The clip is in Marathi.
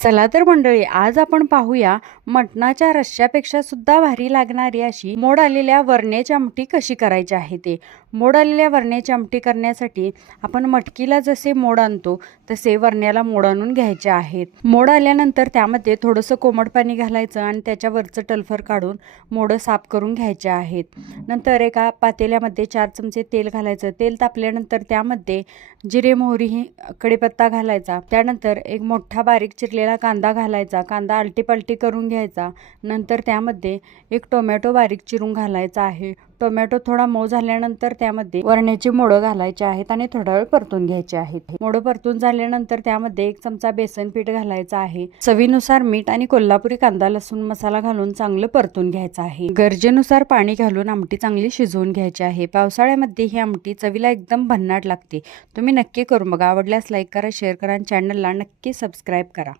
चला तर मंडळी, आज आपण पाहूया मटणाच्या रश्श्यापेक्षा सुद्धा भारी लागणारी अशी मोड आलेल्या वरण्याची आमटी कशी करायची आहे ते. मोड आलेल्या वरण्याची आमटी करण्यासाठी आपण मटकीला जसे मोड आणतो तसे वरण्याला मोड आणून घ्यायचे आहेत. मोड आल्यानंतर त्यामध्ये थोडंसं कोमट पाणी घालायचं आणि त्याच्यावरचं टलफर काढून मोड साफ करून घ्यायचे आहेत. नंतर एका पातेल्यामध्ये 4 चमचे तेल घालायचं. तेल तापल्यानंतर त्यामध्ये जिरे, मोहरी, कढीपत्ता घालायचा. त्यानंतर एक मोठा बारीक चिरलेला कांदा घालायचा. कांदा आलटी-पलटी करून घ्यायचा. नंतर त्यामध्ये एक टोमॅटो बारीक चिरून घालायचा आहे. टोमॅटो थोडा मऊ झाल्यानंतर त्यामध्ये वरण्याची मोडं घालायची आहेत आणि थोडा वेळ परतून घ्यायचे आहेत. मोडं परतून झाल्यानंतर त्यामध्ये 1 चमचा बेसन पीठ घालायचं आहे. चवीनुसार मीठ आणि कोल्हापुरी कांदा लसूण मसाला घालून चांगलं परतून घ्यायचं आहे. गरजेनुसार पाणी घालून आमटी चांगली शिजवून घ्यायची आहे. पावसाळ्यामध्ये ही आमटी चवीला एकदम भन्नाट लागते. तुम्ही नक्की करून बघा. आवडल्यास लाईक करा, शेअर करा आणि चॅनलला नक्की सबस्क्राईब करा.